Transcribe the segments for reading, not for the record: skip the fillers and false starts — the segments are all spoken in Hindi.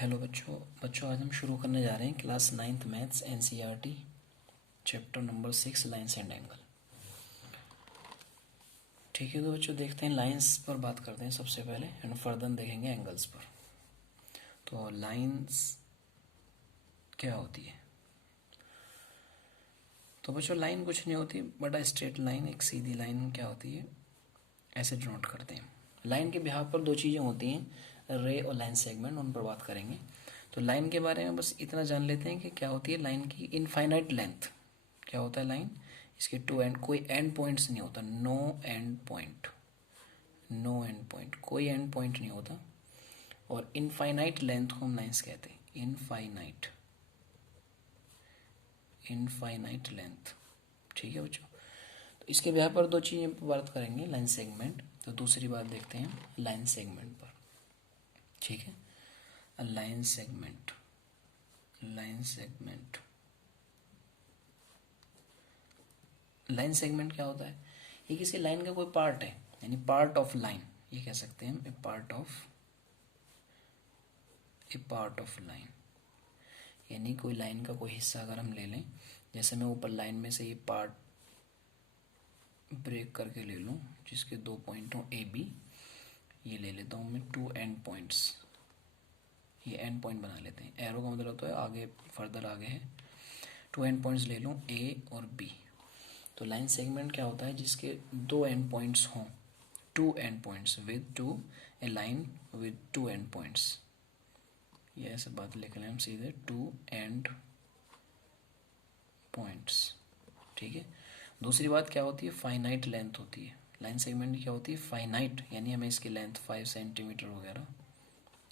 हेलो बच्चों आज हम शुरू करने जा रहे हैं class 9th maths NCERT chapter number 6 lines and angle. ठीक है, तो बच्चों देखते हैं लाइंस पर बात करते हैं सबसे पहले एंड फर्दर देखेंगे एंगल्स पर। तो लाइंस क्या होती है? तो बच्चों लाइन कुछ नहीं होती बट अ स्ट्रेट लाइन, एक सीधी लाइन क्या होती है ऐसे डिनोट करते हैं। लाइन के बिहाव पर दो चीज़ें होती हैं, रे और लाइन सेगमेंट, उन पर बात करेंगे। तो लाइन के बारे में बस इतना जान लेते हैं कि क्या होती है लाइन की इनफाइनाइट लेंथ। क्या होता है लाइन? इसके टू एंड, कोई एंड पॉइंट्स नहीं होता, no end point, no end point, कोई एंड पॉइंट नहीं होता। और इनफाइनाइट लेंथ को हम लाइन्स कहते हैं, इनफाइनाइट, इनफाइनाइट लेंथ। ठीक है बच्चों, तो इसके बिहार पर दो चीज़ें पर बात करेंगे, लाइन सेगमेंट। तो दूसरी बात देखते हैं लाइन सेगमेंट पर। ठीक है, line segment, line segment, line segment क्या होता है? ये किसी लाइन का कोई पार्ट है, यानी पार्ट ऑफ लाइन, ये कह सकते हैं हम, ए पार्ट ऑफ लाइन। यानी कोई लाइन का कोई हिस्सा अगर हम ले लें, जैसे मैं ऊपर लाइन में से ये पार्ट ब्रेक करके ले लूँ जिसके दो पॉइंट हों ए बी, ये ले लेता हूँ मैं टू एंड पॉइंट्स, ये एंड पॉइंट बना लेते हैं। एरो का मतलब तो है आगे, फर्दर आगे है। टू एंड पॉइंट्स ले लूँ ए और बी। तो लाइन सेगमेंट क्या होता है? जिसके दो एंड पॉइंट्स हों, two end points with two, a line with two end points. ये ऐसे बात लिख लें हम सीधे, टू एंड पॉइंट्स। ठीक है, दूसरी बात क्या होती है? फाइनाइट लेंथ होती है। लाइन सेगमेंट क्या होती है? फाइनाइट, यानी हमें इसकी लेंथ 5 सेंटीमीटर वगैरह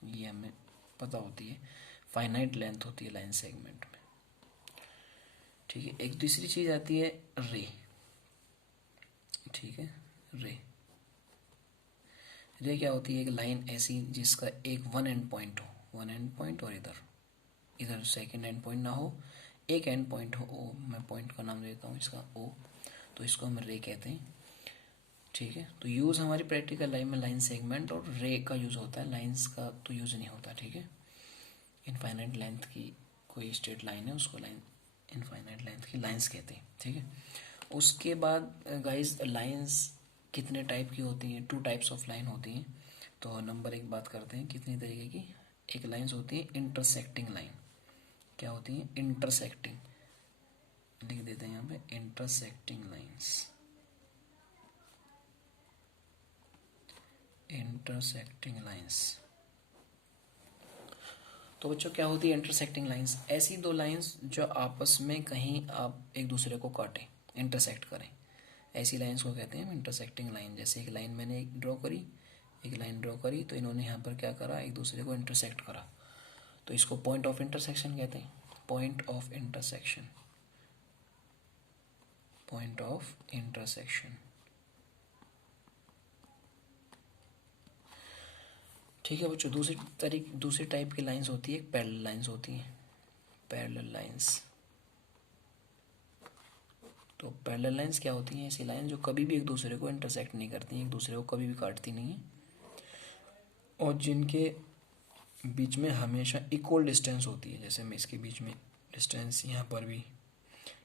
ये हमें पता होती है, फाइनाइट लेंथ होती है लाइन सेगमेंट में। ठीक है, एक दूसरी चीज़ आती है रे। ठीक है, रे, रे क्या होती है? एक लाइन ऐसी जिसका एक वन एंड पॉइंट हो, वन एंड पॉइंट, और इधर सेकेंड एंड पॉइंट ना हो, एक एंड पॉइंट हो, ओ, मैं पॉइंट का नाम देता हूँ इसका ओ, तो इसको हम रे कहते हैं। ठीक है, तो यूज़ हमारी प्रैक्टिकल लाइफ में लाइन सेगमेंट और रे का यूज़ होता है, लाइंस का तो यूज़ नहीं होता। ठीक है, इनफाइनाइट लेंथ की कोई स्ट्रेट लाइन है उसको लाइन, इनफाइनाइट लेंथ की लाइंस कहते हैं। ठीक है, उसके बाद गाइस लाइंस कितने टाइप की होती हैं? टू टाइप्स ऑफ लाइन होती हैं। तो नंबर एक बात करते हैं कितनी तरीके की। एक लाइंस होती है इंटरसेक्टिंग लाइन। क्या होती है? इंटरसेक्टिंग, लिख देते हैं यहाँ पे इंटरसेक्टिंग लाइंस, इंटरसेक्टिंग लाइंस। तो बच्चों क्या होती है इंटरसेक्टिंग लाइंस? ऐसी दो लाइंस जो आपस में कहीं आप एक दूसरे को काटें, इंटरसेक्ट करें, ऐसी लाइंस को कहते हैं इंटरसेक्टिंग लाइन। जैसे एक लाइन मैंने एक ड्रॉ करी, एक लाइन ड्रॉ करी, तो इन्होंने यहाँ पर क्या करा? एक दूसरे को इंटरसेक्ट करा, तो इसको पॉइंट ऑफ इंटरसेक्शन कहते हैं, point of intersection, point of intersection. ठीक है बच्चों, दूसरी टाइप की लाइंस होती है, पैरेलल लाइंस होती हैं, पैरेलल लाइंस। तो पैरेलल लाइंस क्या होती हैं? ऐसी लाइन जो कभी भी एक दूसरे को इंटरसेक्ट नहीं करती, एक दूसरे को कभी भी काटती नहीं है, और जिनके बीच में हमेशा इक्वल डिस्टेंस होती है। जैसे मैं इसके बीच में डिस्टेंस यहाँ पर भी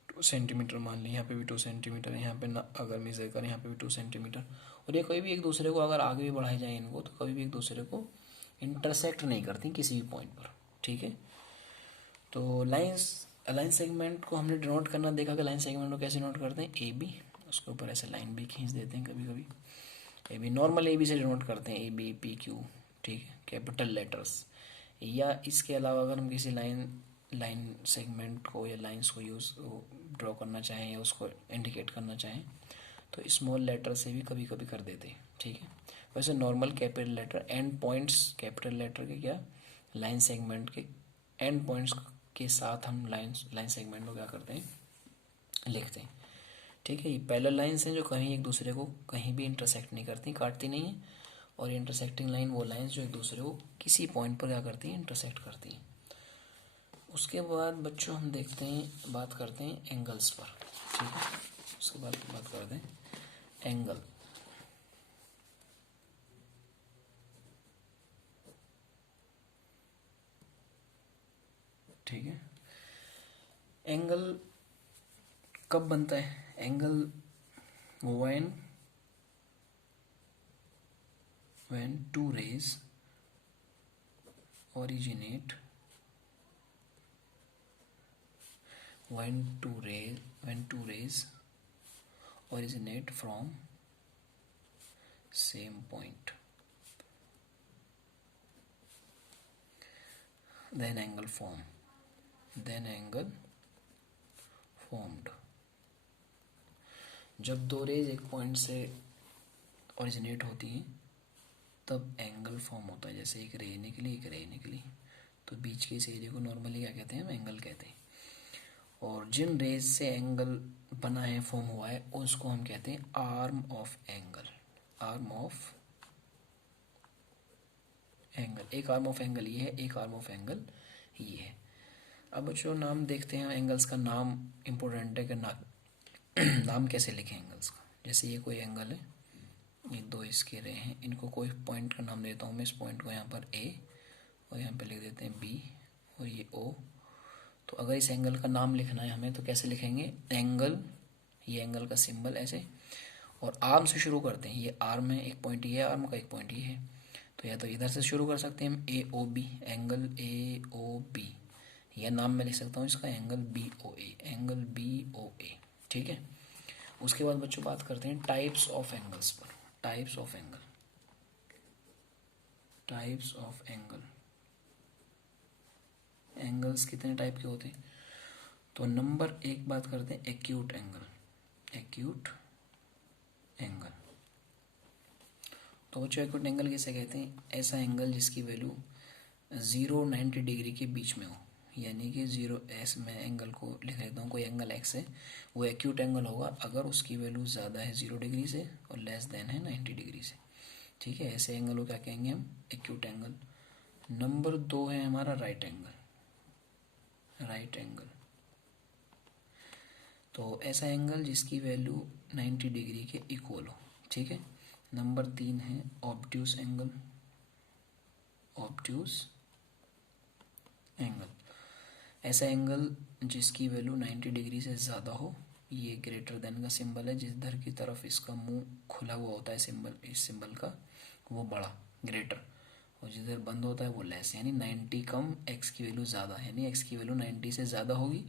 2 सेंटीमीटर मान ली, यहाँ पे भी 2 सेंटीमीटर, यहाँ पे ना अगर मेजर करें यहाँ पे भी 2 सेंटीमीटर, और ये कभी भी एक दूसरे को अगर आगे भी बढ़ाई जाए इनको, तो कभी भी एक दूसरे को इंटरसेक्ट नहीं करती किसी भी पॉइंट पर। ठीक है, तो लाइन सेगमेंट को हमने डिनोट करना देखा कि लाइन सेगमेंट को कैसे नोट करते हैं, ए बी, उसके ऊपर ऐसे लाइन भी खींच देते हैं कभी कभी, A B, normal A B से डिनोट करते हैं, ए बी पी क्यू। ठीक है, कैपिटल लेटर्स। या इसके अलावा अगर हम किसी लाइन सेगमेंट को या लाइंस को यूज़ ड्रॉ करना चाहें या उसको इंडिकेट करना चाहें, तो स्मॉल लेटर से भी कभी कभी कर देते हैं। ठीक है, वैसे normal capital letter, end points capital letter के क्या, लाइन सेगमेंट के एंड पॉइंट्स के साथ हम लाइन सेगमेंट को क्या करते हैं, लिखते हैं। ठीक है, ये पैरेलल लाइंस हैं जो कहीं एक दूसरे को कहीं भी इंटरसेक्ट नहीं करती, काटती नहीं है। और इंटरसेक्टिंग लाइन वो लाइंस जो एक दूसरे को किसी पॉइंट पर क्या करती हैं, इंटरसेक्ट करती हैं। उसके बाद बच्चों हम देखते हैं, बात करते हैं एंगल्स पर। ठीक है, उसके बाद बात करते हैं एंगल। ठीक है। एंगल कब बनता है? Angle when two rays originate when two rays originate from same point, then angle formed। जब दो रेज एक पॉइंट से ओरिजिनेट होती हैं तब एंगल फॉर्म होता है। जैसे एक रे निकली तो बीच के इस एरिया को नॉर्मली क्या कहते हैं? हम एंगल कहते हैं। और जिन रेज से एंगल बना है, फॉर्म हुआ है, उसको हम कहते हैं आर्म ऑफ एंगल। एक आर्म ऑफ एंगल ये है, एक आर्म ऑफ एंगल ये है। अब बच्चों नाम देखते हैं। एंगल्स का नाम इम्पोर्टेंट है कि नाम कैसे लिखें एंगल्स का। जैसे ये कोई एंगल है, ये दो इसके रे हैं, इनको कोई पॉइंट का नाम देता हूँ मैं। इस पॉइंट को यहाँ पर ए और यहाँ पर लिख देते हैं बी और ये ओ। तो अगर इस एंगल का नाम लिखना है हमें तो कैसे लिखेंगे? एंगल, ये एंगल का सिंबल ऐसे, और आर्म से शुरू करते हैं। ये आर्म है, एक पॉइंट ये है आर्म का, एक पॉइंट ये है। तो या तो इधर से शुरू कर सकते हैं हम, A O B, angle A O B. यह नाम मैं लिख सकता हूँ इसका, एंगल बी ओ ए। ठीक है। उसके बाद बच्चों बात करते हैं टाइप्स ऑफ एंगल्स पर। Types of angle. एंगल्स कितने टाइप के होते हैं? तो नंबर एक बात करते हैं एक्यूट एंगल। तो बच्चों एक्यूट एंगल किसे कहते हैं? ऐसा एंगल जिसकी वैल्यू 0-90 डिग्री के बीच में हो। यानी कि 0 एस, मैं एंगल को लिख देता हूँ। कोई एंगल एक्स है, वो एक्यूट एंगल होगा अगर उसकी वैल्यू ज़्यादा है 0 डिग्री से और लेस देन है 90 डिग्री से। ठीक है, ऐसे एंगल को क्या कहेंगे हम? Acute angle. नंबर 2 है हमारा राइट एंगल। तो ऐसा एंगल जिसकी वैल्यू 90 डिग्री के इक्वल हो। ठीक है। नंबर 3 है ऑब्ट्यूस एंगल। ऐसा एंगल जिसकी वैल्यू 90 डिग्री से ज़्यादा हो। ये ग्रेटर देन का सिंबल है, जिधर की तरफ इसका मुंह खुला हुआ होता है सिंबल, इस सिंबल का, वो बड़ा, ग्रेटर, और जिधर बंद होता है वो लेस। यानी 90 कम, एक्स की वैल्यू ज़्यादा, यानी एक्स की वैल्यू 90 से ज़्यादा होगी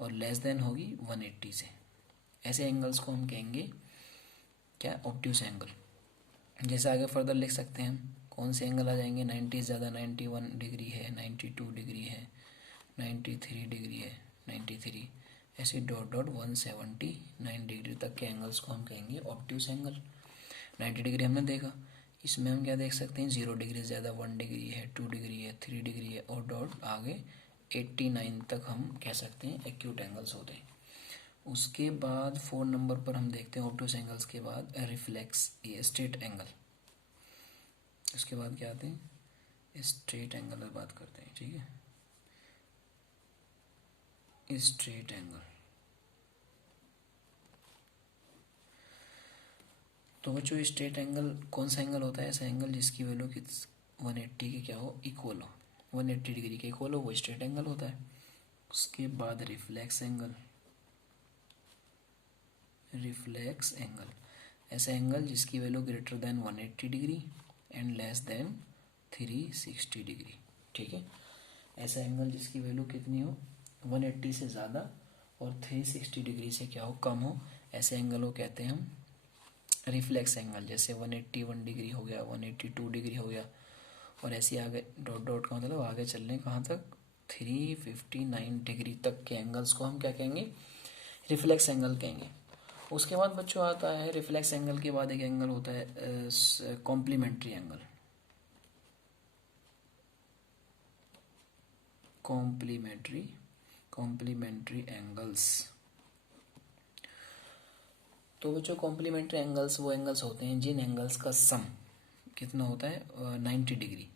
और लेस देन होगी 180 से। ऐसे एंगल्स को हम कहेंगे क्या? Obtuse angle. जैसे आगे फर्दर लिख सकते हैं हम, कौन से एंगल आ जाएंगे? 90 से ज़्यादा 91 डिग्री है, 92 डिग्री है, 93 डिग्री है, 93, ऐसे डॉट 179 डिग्री तक के एंगल्स को हम कहेंगे ऑब्ट्यूस एंगल। 90 डिग्री हमने देखा, इसमें हम क्या देख सकते हैं? 0 डिग्री से ज़्यादा 1 डिग्री है, 2 डिग्री है, 3 डिग्री है, और डॉट आगे 89 तक हम कह सकते हैं एक्यूट एंगल्स होते हैं। उसके बाद 4 नंबर पर हम देखते हैं ऑब्ट्यूस एंगल्स के बाद रिफ्लेक्स, ये स्ट्रेट एंगल। उसके बाद क्या आते हैं? स्ट्रेट एंगल की बात करते हैं। ठीक है, स्ट्रेट एंगल। तो बच्चों स्ट्रेट एंगल कौन सा एंगल होता है? ऐसा एंगल जिसकी वैल्यू कि 180 के क्या हो? इक्वल हो, 180 डिग्री के इक्वल हो, वो स्ट्रेट एंगल होता है। उसके बाद रिफ्लेक्स एंगल। ऐसा एंगल जिसकी value greater than 180 degree and less than 360 degree. ठीक है, ऐसा एंगल जिसकी वैल्यू कितनी हो? 180 से ज़्यादा और 360 डिग्री से क्या हो? कम हो। ऐसे एंगल को कहते हैं हम रिफ्लेक्स एंगल। जैसे 181 डिग्री हो गया, 182 डिग्री हो गया, और ऐसे आगे डॉट का मतलब आगे चल रहे कहाँ तक? 359 डिग्री तक के एंगल्स को हम क्या कहेंगे? रिफ्लेक्स एंगल कहेंगे। उसके बाद बच्चों आता है, रिफ्लेक्स एंगल के बाद एक एंगल होता है कॉम्प्लीमेंट्री एंगल। Complementary angles. तो बच्चों कॉम्प्लीमेंट्री एंगल्स वो एंगल्स होते हैं जिन एंगल्स का सम कितना होता है? 90 डिग्री।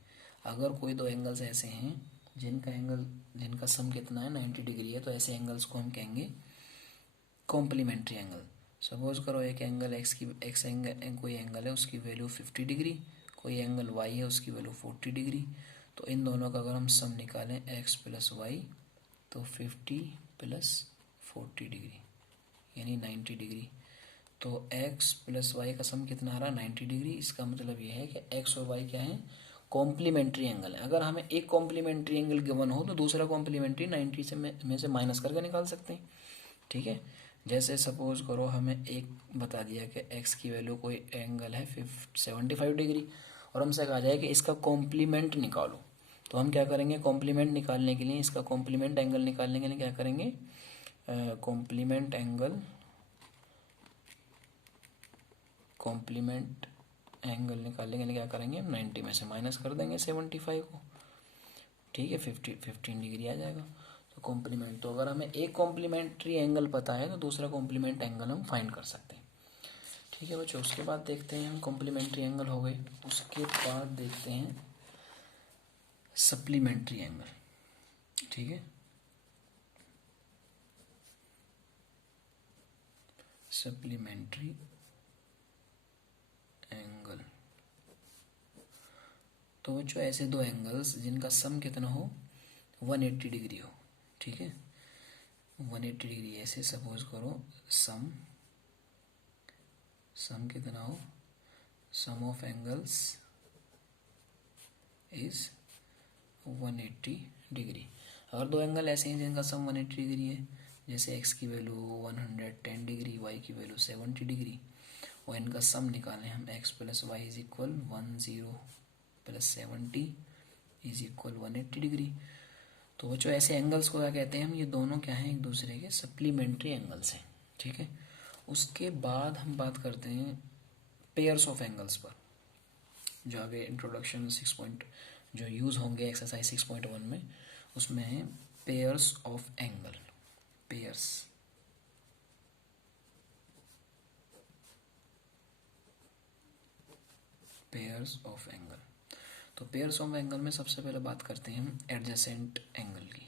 अगर कोई दो एंगल्स ऐसे हैं जिनका सम कितना है? 90 डिग्री है, तो ऐसे एंगल्स को हम कहेंगे कॉम्प्लीमेंट्री एंगल। सपोज करो एक एंगल एक्स एंगल, कोई एंगल है उसकी वैल्यू 50 डिग्री, कोई एंगल वाई है उसकी वैल्यू 40 डिग्री। तो इन दोनों का अगर हम सम निकालें x + y तो 50 प्लस 40 डिग्री यानी 90 डिग्री। तो x प्लस वाई का सम कितना आ रहा है 90 डिग्री। इसका मतलब ये है कि x और y क्या है कॉम्प्लीमेंट्री एंगल है। अगर हमें एक कॉम्प्लीमेंट्री एंगल गिवन हो तो दूसरा कॉम्प्लीमेंट्री 90 से में से माइनस करके निकाल सकते हैं। ठीक है, जैसे सपोज करो हमें एक बता दिया कि x की वैल्यू कोई एंगल है 75 डिग्री और हमसे कहा जाए कि इसका कॉम्प्लीमेंट निकालो। तो हम क्या करेंगे कॉम्प्लीमेंट निकालने के लिए, इसका कॉम्प्लीमेंट एंगल निकालने के लिए क्या करेंगे, कॉम्प्लीमेंट एंगल निकालने के लिए क्या करेंगे 90 में से माइनस कर देंगे 75 को। ठीक है, 15 डिग्री आ जाएगा। तो कॉम्प्लीमेंट, तो अगर हमें एक कॉम्प्लीमेंट्री एंगल पता है तो दूसरा कॉम्प्लीमेंट एंगल हम फाइंड कर सकते हैं। ठीक है बच्चों, उसके बाद देखते हैं हम कॉम्प्लीमेंट्री एंगल हो गए, उसके बाद देखते हैं सप्लीमेंट्री एंगल। ठीक है, सप्लीमेंट्री एंगल, तो बच्चों ऐसे दो एंगल्स जिनका सम कितना हो 180 डिग्री हो। ठीक है, 180 डिग्री ऐसे सपोज करो सम कितना हो, सम ऑफ एंगल्स इज 180 डिग्री। अगर दो एंगल ऐसे हैं जिनका सम 180 डिग्री है, जैसे x की वैल्यू 110 डिग्री, y की वैल्यू 70 डिग्री, और इनका सम निकालें हम x plus y is equal 10 plus 70 is equal 180 degree. तो बच्चों ऐसे एंगल्स को क्या कहते हैं हम, ये दोनों क्या हैं एक दूसरे के सप्लीमेंट्री एंगल्स हैं। ठीक है, उसके बाद हम बात करते हैं पेयर्स ऑफ एंगल्स पर, जो आगे इंट्रोडक्शन 6 जो यूज़ होंगे एक्सरसाइज 6.1 में, उसमें है pairs of angle. Pairs of angle, तो पेयर्स ऑफ एंगल में सबसे पहले बात करते हैं हम एडजेसेंट एंगल की।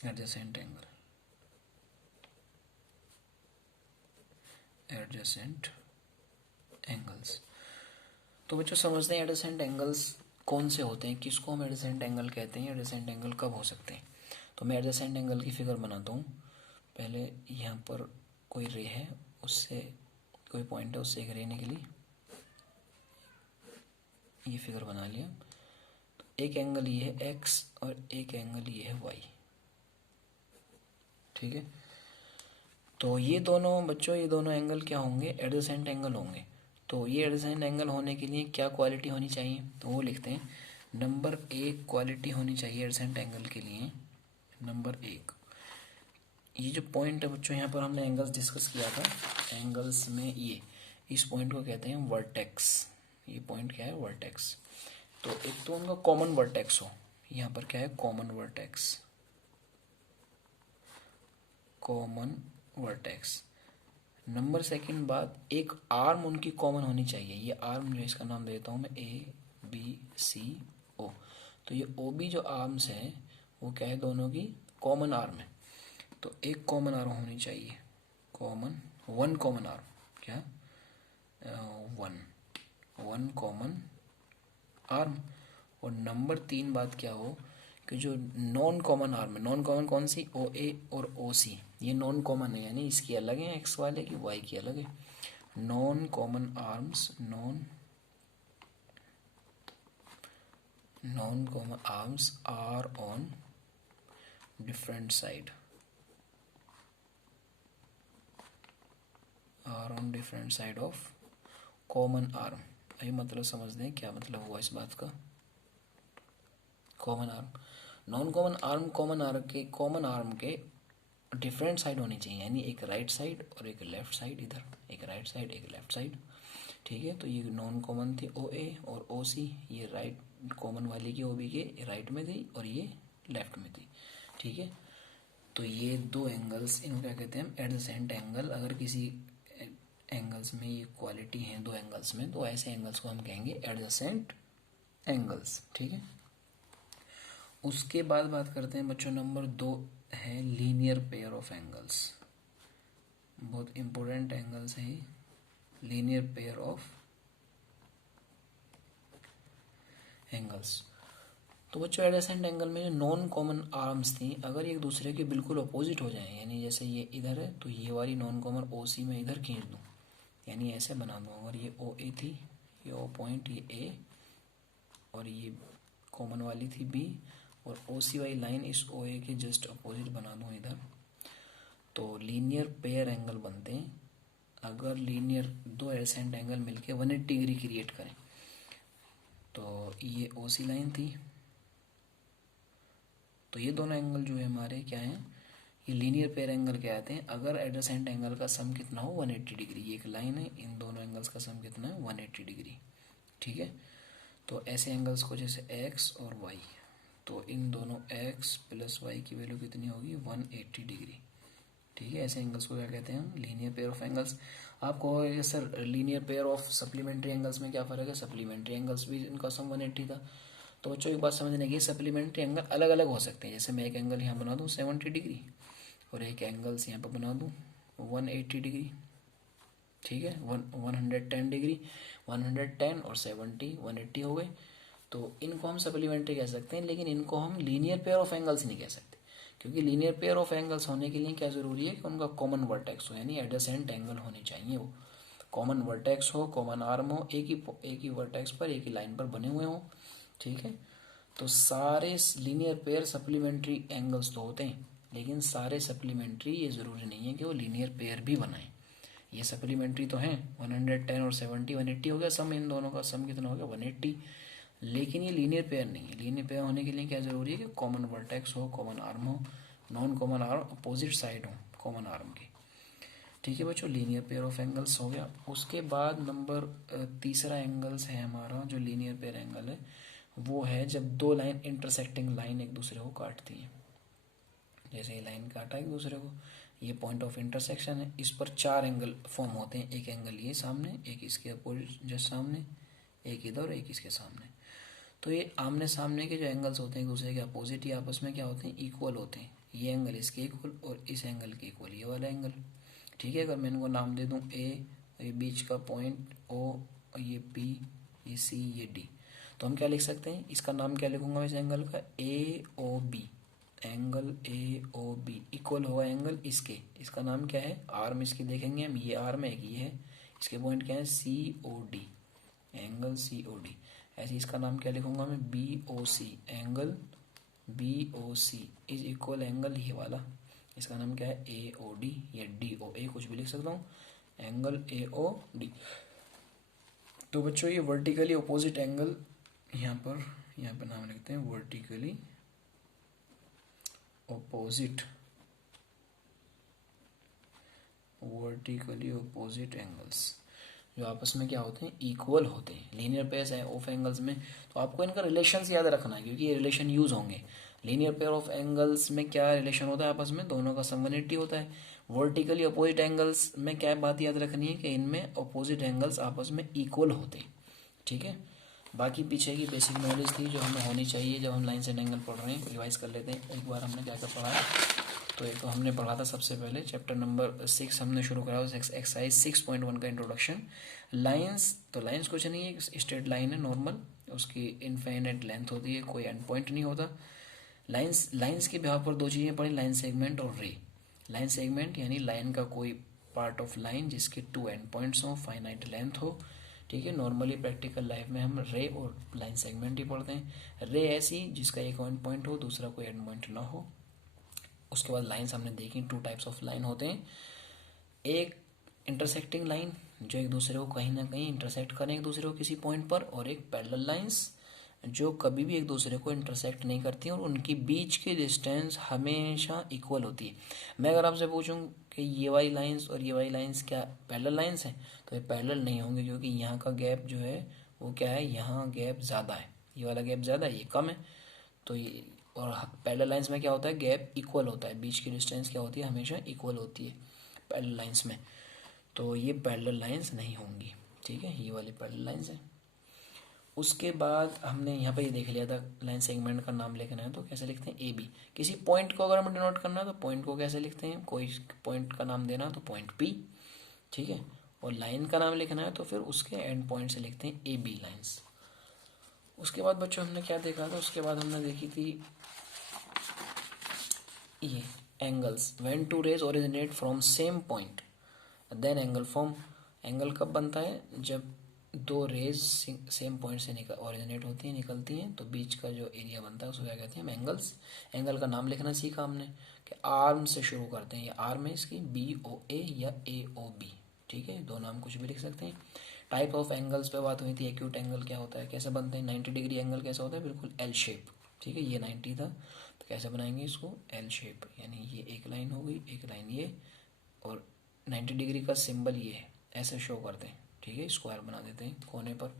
एडजेसेंट एंगल्स, तो बच्चों समझते हैं एडजेसेंट एंगल्स कौन से होते हैं, किसको हम एडजेसेंट एंगल कहते हैं, एडजेसेंट एंगल कब हो सकते हैं। तो मैं एडजेसेंट एंगल की फिगर बनाता हूँ। पहले यहाँ पर कोई रे है, उससे कोई पॉइंट है, उससे एक रे निकली, ये फिगर बना लिया। तो एक एंगल ये है x और एक एंगल ये है y। ठीक है, तो ये दोनों बच्चों ये दोनों एंगल क्या होंगे एडजेसेंट एंगल होंगे। तो ये एडजेसेंट एंगल होने के लिए क्या क्वालिटी होनी चाहिए, तो वो लिखते हैं नंबर 1 क्वालिटी होनी चाहिए एडजेसेंट एंगल के लिए। नंबर 1, ये जो पॉइंट है बच्चों यहाँ पर हमने एंगल्स डिस्कस किया था, एंगल्स में ये इस पॉइंट को कहते हैं वर्टेक्स। ये पॉइंट क्या है वर्टेक्स। तो एक तो उनका कॉमन वर्टेक्स हो, यहाँ पर क्या है कॉमन वर्टेक्स। नंबर सेकंड बात, एक आर्म उनकी कॉमन होनी चाहिए। ये आर्म जो इसका नाम देता हूँ मैं ABCO। तो ये OB जो आर्म्स है वो क्या है दोनों की कॉमन आर्म है। तो एक कॉमन आर्म होनी चाहिए, वन कॉमन आर्म, क्या वन कॉमन आर्म। और नंबर 3 बात क्या हो कि जो नॉन कॉमन आर्म है, नॉन कॉमन कौन सी OA और OC, ये नॉन कॉमन है यानी इसकी अलग है एक्स वाले की, वाई की अलग है। Non common arms are on different side of common arm. ये मतलब समझ दें क्या मतलब हुआ इस बात का। Common arm, non common arm के डिफरेंट साइड होनी चाहिए, यानी एक राइट साइड और एक लेफ्ट साइड, इधर एक राइट साइड एक लेफ्ट साइड। ठीक है, तो ये नॉन कॉमन थी OA और OC, ये राइट कॉमन वाली की OB के राइट में थी और ये लेफ्ट में थी। ठीक है, तो ये दो एंगल्स इनको क्या कहते हैं एडजेसेंट एंगल। अगर किसी एंगल्स में ये क्वालिटी है दो एंगल्स में, तो ऐसे एंगल्स को हम कहेंगे एडजेसेंट एंगल्स। ठीक है, उसके बाद बात करते हैं बच्चों नंबर 2 है लीनियर पेयर ऑफ एंगल्स। बहुत इंपॉर्टेंट एंगल्स है लीनियर पेयर ऑफ एंगल्स। तो बच्चों एडजेसेंट एंगल में जो नॉन कॉमन आर्म्स थी अगर एक दूसरे के बिल्कुल अपोजिट हो जाए, यानी जैसे ये इधर है तो ये वाली नॉन कॉमन ओ सी में इधर खींच दूँ, यानी ऐसे बना दूँ। अगर ये ओ ए थी, ये ओ पॉइंट, ये ए, और ये कॉमन वाली थी बी, और ओ सी वाली लाइन इस ओ ए के जस्ट अपोजिट बना दूँ इधर, तो लीनियर पेयर एंगल बनते हैं अगर लीनियर दो एडजेसेंट एंगल मिलके 180 डिग्री क्रिएट करें। तो ये ओ सी लाइन थी, तो ये दोनों एंगल जो है हमारे क्या हैं, ये लीनियर पेयर एंगल कहते हैं अगर एडजेसेंट एंगल का सम कितना हो 180 डिग्री। ये एक लाइन है, इन दोनों एंगल्स का सम कितना है 180 डिग्री। ठीक है, तो ऐसे एंगल्स को जैसे x और y, तो इन दोनों x प्लस वाई की वैल्यू कितनी होगी 180 डिग्री। ठीक है, ऐसे एंगल्स को क्या कहते हैं हम, लीनियर पेयर ऑफ एंगल्स। आपको कहोगे sir linear pair of supplementary angles में क्या फ़र्क है, सप्लीमेंट्री एंगल्स भी इनका सम 180 था। तो बच्चों एक बात समझने की, सप्लीमेंट्री एंगल अलग अलग हो सकते हैं। जैसे मैं एक एंगल यहाँ बना दूँ 70 डिग्री और एक एंगल्स यहाँ पर बना दूँ 180 डिग्री। ठीक है, 110 डिग्री, 110 और 70 180 हो गए। तो इनको हम सप्लीमेंट्री कह सकते हैं, लेकिन इनको हम लीनियर पेयर ऑफ एंगल्स नहीं कह सकते, क्योंकि लीनियर पेयर ऑफ एंगल्स होने के लिए क्या ज़रूरी है कि उनका कॉमन वर्टेक्स हो, यानी एडजेसेंट एंगल होने चाहिए। वो कॉमन वर्टेक्स हो, कॉमन आर्म हो, एक ही वर्टेक्स पर एक ही लाइन पर बने हुए हों। ठीक है, तो सारे लीनियर पेयर सप्लीमेंट्री एंगल्स तो होते हैं, लेकिन सारे सप्लीमेंट्री ये ज़रूरी नहीं है कि वो लीनियर पेयर भी बनाएं। ये सप्लीमेंट्री तो हैं, 110 और 70 180 हो गया सम, इन दोनों का सम कितना हो गया 180, लेकिन ये लीनियर पेयर नहीं है। लीनियर पेयर होने के लिए क्या ज़रूरी है कि कॉमन वर्टेक्स हो, कॉमन आर्म हो, non common arm opposite side हो कॉमन आर्म के। ठीक है बच्चों, लीनियर पेयर ऑफ एंगल्स हो गया। उसके बाद नंबर तीसरा एंगल्स है हमारा जो लीनियर पेयर एंगल है, वो है जब दो लाइन इंटरसेक्टिंग लाइन एक दूसरे को काटती हैं। जैसे ये लाइन काटा एक दूसरे को, ये पॉइंट ऑफ इंटरसेक्शन है, इस पर चार एंगल फॉर्म होते हैं। एक एंगल ये सामने, एक इसके अपोजिट जस्ट सामने, एक इधर, एक इसके सामने। तो ये आमने सामने के जो एंगल्स होते हैं एक दूसरे के अपोजिट, ये आपस में क्या होते हैं, इक्वल होते हैं। ये एंगल इसके इक्वल और इस एंगल के इक्वल, ये वाला एंगल। ठीक है, अगर मैं इनको नाम दे दूँ ए, ये बीच का पॉइंट ओ, ये बी, ये सी, ये डी, तो हम क्या लिख सकते हैं, इसका नाम क्या लिखूंगा इस एंगल का, A O B. Angle A O B equal होगा एंगल इसके, इसका नाम क्या है, आर्म इसकी देखेंगे हम, ये आर्म है, ये है, इसके पॉइंट क्या है C O D, angle C O D. ऐसे इसका नाम क्या लिखूंगा मैं, B O C, angle B O C is equal angle ये वाला, इसका नाम क्या है ए ओ डी या डी ओ ए, कुछ भी लिख सकता हूँ, एंगल ए ओ डी। तो बच्चों ये वर्टिकली अपोजिट एंगल यहाँ पर नाम लिखते हैं वर्टिकली अपोजिट एंगल्स, जो आपस में क्या होते हैं, इक्वल होते हैं। लीनियर पेयर्स है ऑफ एंगल्स में, तो आपको इनका रिलेशंस याद रखना है, क्योंकि ये रिलेशन यूज होंगे। लीनियर पेयर ऑफ एंगल्स में क्या रिलेशन होता है आपस में, दोनों का सम 180 होता है। वर्टिकली अपोजिट एंगल्स में क्या बात याद रखनी है कि इनमें अपोजिट एंगल्स आपस में इक्वल होते हैं। ठीक है, बाकी पीछे की बेसिक नॉलेज थी जो हमें होनी चाहिए जब हम लाइन से एंगल पढ़ रहे हैं, रिवाइज कर लेते हैं एक बार। हमने क्या क्या पढ़ा है, तो एक तो हमने पढ़ा था सबसे पहले चैप्टर नंबर 6 हमने शुरू करा, एक्सरसाइज 6.1 का इंट्रोडक्शन। लाइंस, तो लाइंस कुछ नहीं है, स्ट्रेट लाइन है नॉर्मल, उसकी इनफाइनाइट लेंथ होती है, कोई एंड पॉइंट नहीं होता। लाइंस के बिहाव पर दो चीज़ें पढ़ी, लाइन सेगमेंट और रे। लाइन सेगमेंट यानी लाइन का कोई पार्ट ऑफ लाइन जिसके टू एंड पॉइंट्स हो, फाइनाइट लेंथ हो। ठीक है, नॉर्मली प्रैक्टिकल लाइफ में हम रे और लाइन सेगमेंट ही पढ़ते हैं। रे ऐसी जिसका एक एंड पॉइंट हो, दूसरा कोई एंड पॉइंट ना हो। उसके बाद लाइन्स हमने देखी, टू टाइप्स ऑफ लाइन होते हैं, एक इंटरसेक्टिंग लाइन जो एक दूसरे को कहीं ना कहीं इंटरसेक्ट करें एक दूसरे को किसी पॉइंट पर, और एक पैरेलल लाइंस जो कभी भी एक दूसरे को इंटरसेक्ट नहीं करती और उनकी बीच की डिस्टेंस हमेशा इक्वल होती है। मैं अगर आपसे पूछूं कि ये वाली लाइंस और ये वाली लाइंस क्या पैरेलल लाइंस हैं, तो ये पैरेलल नहीं होंगे, क्योंकि यहाँ का गैप जो है वो क्या है, यहाँ गैप ज़्यादा है, ये वाला गैप ज़्यादा है, ये कम है। तो ये, और पैरेलल लाइंस में क्या होता है, गैप इक्वल होता है, बीच की डिस्टेंस क्या होती है, हमेशा इक्वल होती है पैरेलल लाइंस में। तो ये पैरेलल लाइंस नहीं होंगी। ठीक है, ये वाली पैरेलल लाइंस हैं। उसके बाद हमने यहाँ पे ये देख लिया था, लाइन सेगमेंट का नाम लिखना है तो कैसे लिखते हैं, ए बी। किसी पॉइंट को अगर हमें डिनोट करना है तो पॉइंट को कैसे लिखते हैं, कोई पॉइंट का नाम देना तो पॉइंट पी। ठीक है, और लाइन का नाम लिखना है तो फिर उसके एंड पॉइंट से लिखते हैं ए बी लाइन्स। उसके बाद बच्चों हमने क्या देखा था, उसके बाद हमने देखी थी ये angles. When two rays originate from same point then angle form. Angle कब बनता है, जब दो रेज सेम पॉइंट से ओरिजिनेट होती हैं, निकलती हैं, तो बीच का जो एरिया बनता है उसको क्या कहते हैं, हम एंगल्स। एंगल का नाम लिखना सीखा हमने कि आर्म से शुरू करते हैं, ये आर्म है इसकी BOA या AOB, ठीक है, दो नाम कुछ भी लिख सकते हैं। टाइप ऑफ एंगल्स पे बात हुई थी। एक्यूट एंगल क्या होता है, कैसे बनते हैं, 90 डिग्री एंगल कैसा होता है, बिल्कुल एल शेप, ठीक है, ये 90 था तो कैसे बनाएंगे इसको, एल शेप, यानी ये एक लाइन हो गई, एक लाइन ये, और 90 डिग्री का सिंबल ये है, ऐसे शो करते हैं, ठीक है, स्क्वायर बना देते हैं कोने पर।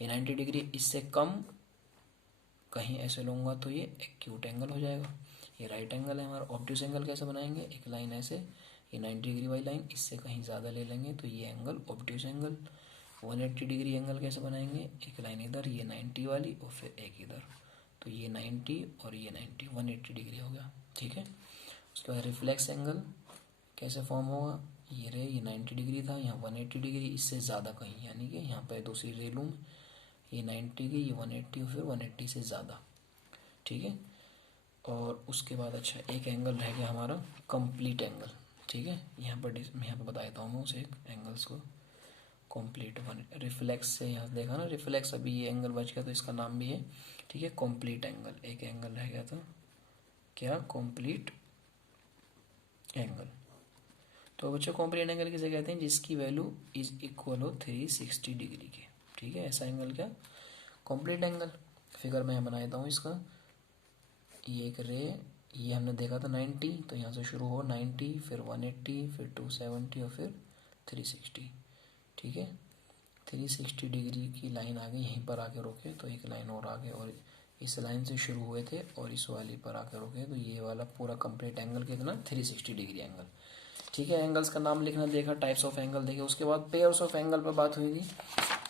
ये 90 डिग्री, इससे कम कहीं ऐसे लूँगा तो ये एक्यूट एंगल हो जाएगा। ये राइट एंगल है हमारा। ऑब्ट्यूस एंगल कैसे बनाएंगे, एक लाइन ऐसे, ये 90 डिग्री वाली लाइन, इससे कहीं ज़्यादा ले लेंगे तो ये angle obtuse angle. 180 degree angle कैसे बनाएंगे, एक लाइन इधर, ये 90 वाली, और फिर एक इधर, तो ये 90 और ये 90, 180 डिग्री हो गया, ठीक है। उसके बाद रिफ्लेक्स एंगल कैसे फॉर्म होगा, ये रे, ये 90 डिग्री था, यहाँ 180 डिग्री, इससे ज़्यादा कहीं, यानी कि यहाँ पे दूसरी रे लूँ, ये 90 की, ये 180 और फिर 180 से ज़्यादा, ठीक है। और उसके बाद अच्छा एक एंगल रह गया हमारा कंप्लीट एंगल, ठीक है, यहाँ पर बता देता हूँ मैं उसे एक एंगल्स को। कंप्लीट वन रिफ्लेक्स से यहाँ देखा ना, रिफ्लेक्स, अभी ये एंगल बच गया तो इसका नाम भी है, ठीक है, कंप्लीट एंगल। एक एंगल रह गया था क्या, कंप्लीट एंगल। तो बच्चों कंप्लीट एंगल किसे कहते हैं, जिसकी वैल्यू इज इक्वल हो 360 डिग्री के, ठीक है, ऐसा एंगल क्या, कंप्लीट एंगल। फिगर मैं बना देता हूँ इसका। ये एक रे, ये हमने देखा था 90, तो यहाँ से शुरू हो 90, फिर 180, फिर 270 और फिर 360, ठीक है। 360 डिग्री की लाइन आ गई, यहीं पर आके रोके, तो एक लाइन और आगे, और इस लाइन से शुरू हुए थे और इस वाली पर आके रोके, तो ये वाला पूरा कंप्लीट एंगल कितना, 360 डिग्री एंगल, ठीक है। एंगल्स का नाम लिखना देखा, टाइप्स ऑफ एंगल देखे। उसके बाद पेयर्स ऑफ एंगल पर बात हुई थी।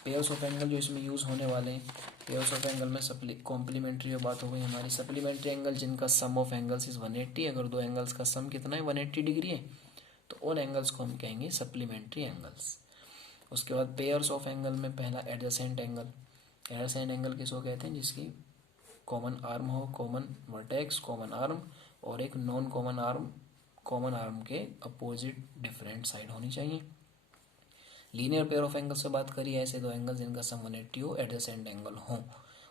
पेयर्स ऑफ एंगल जो इसमें यूज़ होने वाले हैं, पेयर्स ऑफ एंगल में कॉम्प्लीमेंट्री बात हो गई हमारी। सप्लीमेंट्री एंगल जिनका सम ऑफ एंगल्स इज 180, अगर दो एंगल्स का सम कितना है, 180 डिग्री है, तो उन एंगल्स को हम कहेंगे सप्लीमेंट्री एंगल्स। उसके बाद पेयर्स ऑफ एंगल में पहला एडजेसेंट एंगल। एडजेसेंट एंगल किसको कहते हैं, जिसकी कॉमन आर्म हो, कॉमन वर्टेक्स, कॉमन आर्म, और एक non common arm, common arm के अपोजिट डिफरेंट साइड होनी चाहिए। लीनियर पेयर ऑफ एंगल से बात करिए, ऐसे दो एंगल जिनका सम 180 हो, एडजेसेंट एंगल हो,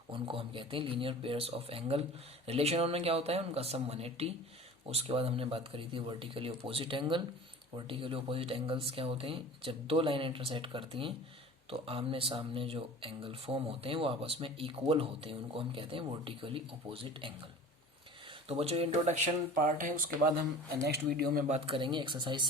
उनको हम कहते हैं linear pairs of angle. Relation उनमें क्या होता है, उनका सम 180। उसके बाद हमने बात करी थी vertically opposite angle. Vertically opposite angles क्या होते हैं, जब दो लाइन इंटरसेक्ट करती हैं तो आमने सामने जो एंगल फॉर्म होते हैं वो आपस में इक्वल होते हैं, उनको हम कहते हैं वर्टिकली अपोजिट एंगल। तो बच्चों इंट्रोडक्शन पार्ट है, उसके बाद हम नेक्स्ट वीडियो में बात करेंगे एक्सरसाइज 6